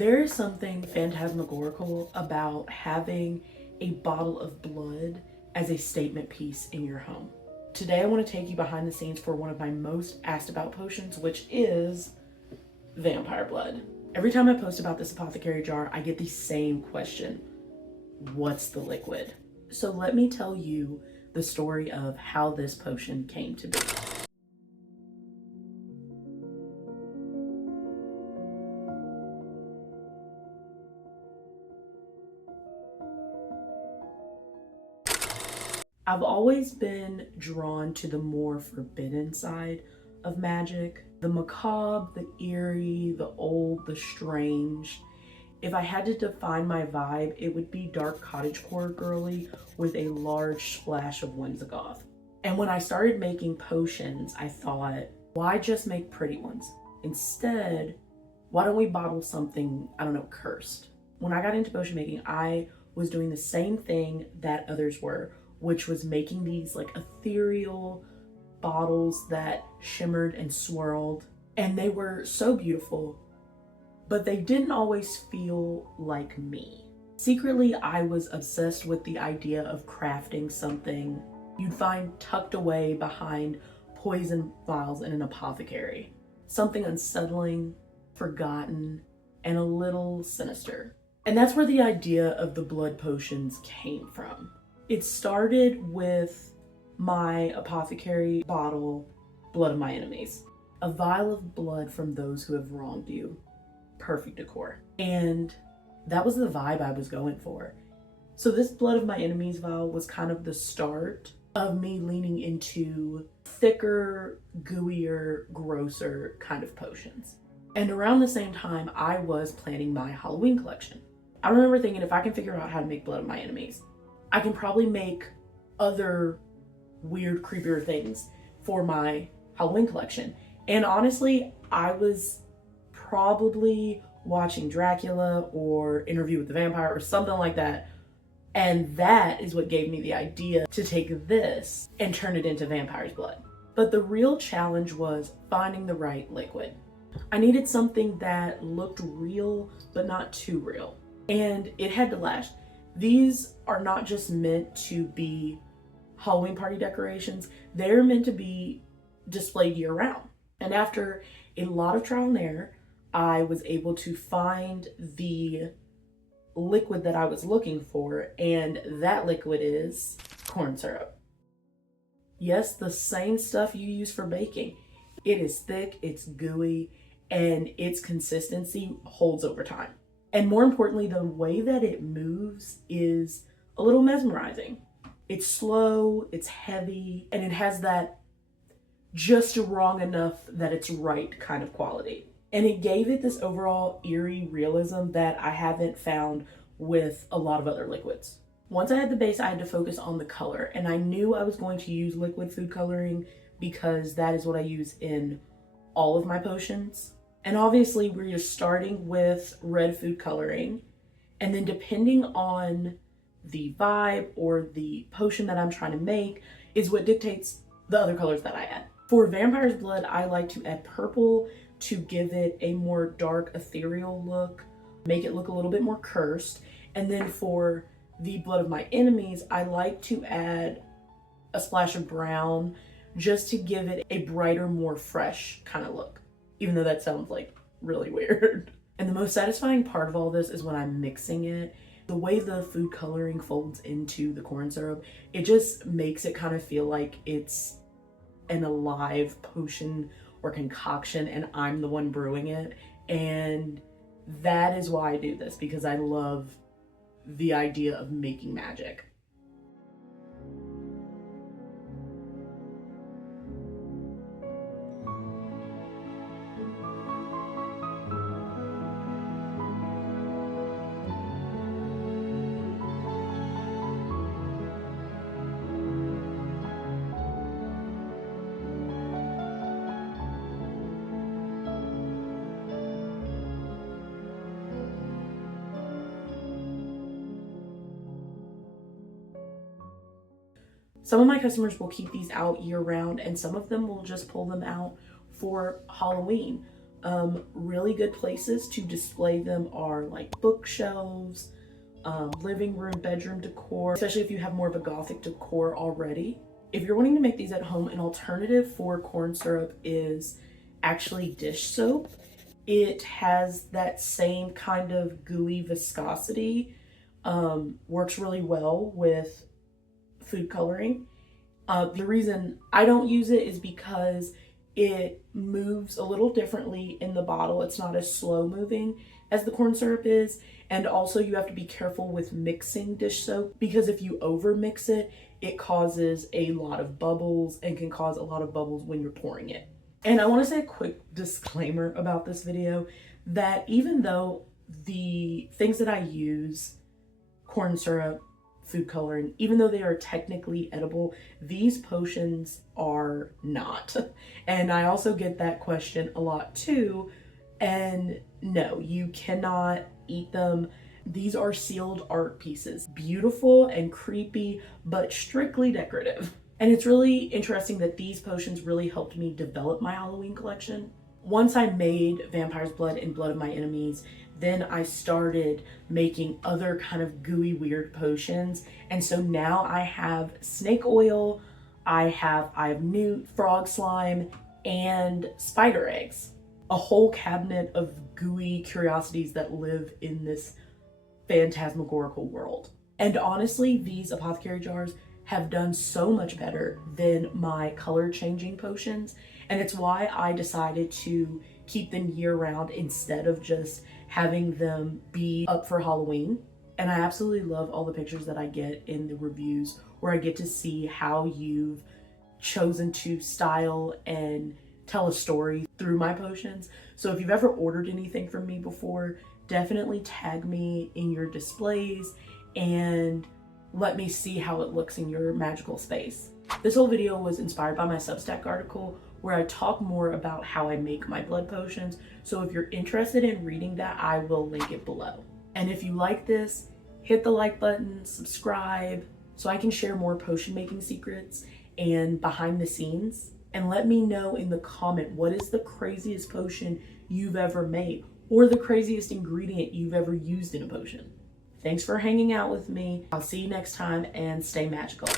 There is something phantasmagorical about having a bottle of blood as a statement piece in your home. Today I want to take you behind the scenes for one of my most asked about potions, which is vampire blood. Every time I post about this apothecary jar, I get the same question: what's the liquid? So let me tell you the story of how this potion came to be. I've always been drawn to the more forbidden side of magic. The macabre, the eerie, the old, the strange. If I had to define my vibe, it would be dark cottagecore girly with a large splash of whimsigoth. And when I started making potions, I thought, why just make pretty ones? Instead, why don't we bottle something, I don't know, cursed? When I got into potion making, I was doing the same thing that others were, which was making these like ethereal bottles that shimmered and swirled. And they were so beautiful, but they didn't always feel like me. Secretly, I was obsessed with the idea of crafting something you'd find tucked away behind poison vials in an apothecary. Something unsettling, forgotten, and a little sinister. And that's where the idea of the blood potions came from. It started with my apothecary bottle, Blood of My Enemies. A vial of blood from those who have wronged you. Perfect decor. And that was the vibe I was going for. So this Blood of My Enemies vial was kind of the start of me leaning into thicker, gooier, grosser kind of potions. And around the same time, I was planning my Halloween collection. I remember thinking, if I can figure out how to make Blood of My Enemies, I can probably make other weird, creepier things for my Halloween collection. And honestly, I was probably watching Dracula or Interview with the Vampire or something like that. And that is what gave me the idea to take this and turn it into vampire's blood. But the real challenge was finding the right liquid. I needed something that looked real, but not too real. And it had to last. These are not just meant to be Halloween party decorations. They're meant to be displayed year round. And after a lot of trial and error, I was able to find the liquid that I was looking for, and that liquid is corn syrup. Yes, the same stuff you use for baking. It is thick, it's gooey, and its consistency holds over time. And more importantly, the way that it moves is a little mesmerizing. It's slow, it's heavy, and it has that just wrong enough that it's right kind of quality. And it gave it this overall eerie realism that I haven't found with a lot of other liquids. Once I had the base, I had to focus on the color, and I knew I was going to use liquid food coloring because that is what I use in all of my potions. And obviously we're just starting with red food coloring, and then depending on the vibe or the potion that I'm trying to make is what dictates the other colors that I add. For vampire's blood, I like to add purple to give it a more dark ethereal look, make it look a little bit more cursed. And then for the Blood of My Enemies, I like to add a splash of brown just to give it a brighter, more fresh kind of look, even though that sounds like really weird. And the most satisfying part of all this is when I'm mixing it. The way the food coloring folds into the corn syrup, it just makes it kind of feel like it's an alive potion or concoction and I'm the one brewing it. And that is why I do this, because I love the idea of making magic. Some of my customers will keep these out year round, and some of them will just pull them out for Halloween. Really good places to display them are like bookshelves, living room, bedroom decor, especially if you have more of a gothic decor already. If you're wanting to make these at home, an alternative for corn syrup is actually dish soap. It has that same kind of gooey viscosity, works really well with food coloring. The reason I don't use it is because it moves a little differently in the bottle. It's not as slow moving as the corn syrup is. And also you have to be careful with mixing dish soap, because if you over mix it, it causes a lot of bubbles and can cause a lot of bubbles when you're pouring it. And I want to say a quick disclaimer about this video that even though the things that I use, corn syrup, food coloring, even though they are technically edible, these potions are not. And I also get that question a lot too. And no, you cannot eat them. These are sealed art pieces, beautiful and creepy, but strictly decorative. And it's really interesting that these potions really helped me develop my Halloween collection. Once I made Vampire's Blood and Blood of My Enemies, then I started making other kind of gooey, weird potions. And so now I have snake oil, I have newt, frog slime, and spider eggs. A whole cabinet of gooey curiosities that live in this phantasmagorical world. And honestly, these apothecary jars have done so much better than my color changing potions. And it's why I decided to keep them year round instead of just having them be up for Halloween. And I absolutely love all the pictures that I get in the reviews where I get to see how you've chosen to style and tell a story through my potions. So if you've ever ordered anything from me before, definitely tag me in your displays and let me see how it looks in your magical space. This whole video was inspired by my Substack article where I talk more about how I make my blood potions. So if you're interested in reading that, I will link it below. And if you like this, hit the like button, subscribe, so I can share more potion making secrets and behind the scenes. And let me know in the comment, what is the craziest potion you've ever made, or the craziest ingredient you've ever used in a potion. Thanks for hanging out with me. I'll see you next time, and stay magical.